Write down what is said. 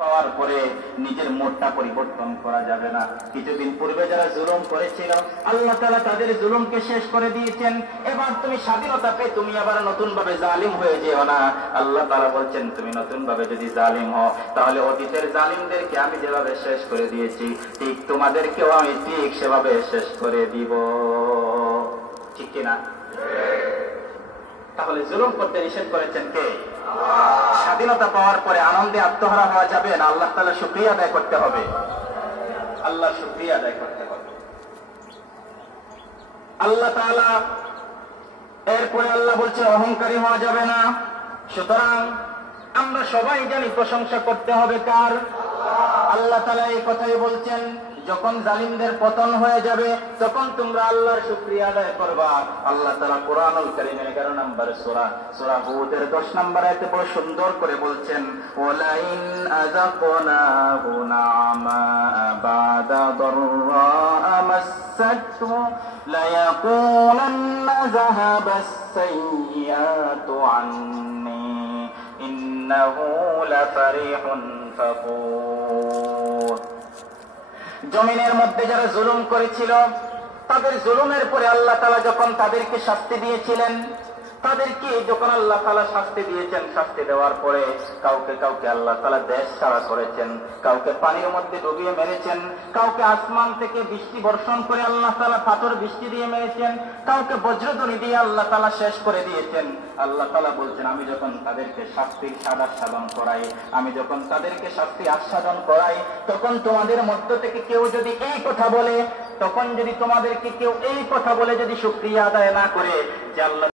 পাওয়ার পরে নিজের মোড়টা পরিবর্তন করা যাবে না। কিছুদিন পূর্বে যারা জুলুম করেছিল আল্লাহ তাআলা তাদের জুলুমকে শেষ করে দিয়েছেন। এবার তুমি স্বাধীনতা পেয়ে তুমি আবার নতুন ভাবে জালিম হয়ে যেও না। আল্লাহ তাআলা বলছেন তুমি নতুন ভাবে যদি জালিম হও তাহলে অতীতের জালিমদেরকে আমি যেভাবে শেষ করে দিয়েছি ঠিক তোমাদেরকেও আমি ঠিক সেভাবে শেষ করে দিব। ঠিক কিনা? তাহলে জুলুম করতে নিষেধ করেছেন কে? স্বাধীনতা পাওয়ার পরে আনন্দে আত্মহারা হওয়া যাবে না, আল্লাহ তাআলা শুকরিয়া আদায় করতে হবে। আল্লাহ শুকরিয়া আদায় করতে হবে। আল্লাহ তাআলা এরপরে আল্লাহ বলছে অহংকারী হওয়া যাবে না। সুতরাং আমরা সবাই জানি প্রশংসা করতে হবে কার? আল্লাহ তাআলা এই কথাই বলছেন যখন জালিমদের পতন হয়ে যাবে তখন তোমরা আল্লাহর শুকরিয়া আদায় করবা। আল্লাহ তাআলা কোরআনুল কারীমের 11 নম্বর সূরা হুদের 10 নম্বর আয়াতে বড় সুন্দর করে বলছেন ওয়ালাইন আযাকনাহু না'মা বা'দা দাররা মাসাতহু লায়াকুলান্না যাহাবাস সাইয়্যাতু আন্নী ইন্নাহু লাফারিহুন ফাখুর। জমিনের মধ্যে যারা জুলুম করেছিল তাদের জুলুমের পরে আল্লাহ তাআলা যখন তাদেরকে শাস্তি দিয়েছিলেন, তাদেরকে যখন আল্লাহ তাআলা শাস্তি দিয়েছেন, শাস্তি দেওয়ার পরে কাউকে কাউকে আল্লাহ তাআলা দেশ ছাড়া করেছেন, কাউকে পানির মধ্যে ডুবিয়ে মেরেছেন, কাউকে আসমান থেকে বৃষ্টি বর্ষণ করে আল্লাহ তাআলা পাথর বৃষ্টি দিয়ে মেরেছেন, কাউকে বজ্রধ্বনি দিয়ে আল্লাহ তাআলা শেষ করে দিয়েছেন। আল্লাহ তাআলা বলছেন আমি যখন তাদেরকে শাস্তির আস্বাদন করাই, আমি যখন তাদেরকে শাস্তি আস্বাদন করাই তখন তোমাদের মধ্য থেকে কেউ যদি এই কথা বলে, তখন যদি তোমাদেরকে কেউ এই কথা বলে যদি শুকরিয়া আদায় না করে যে আল্লাহ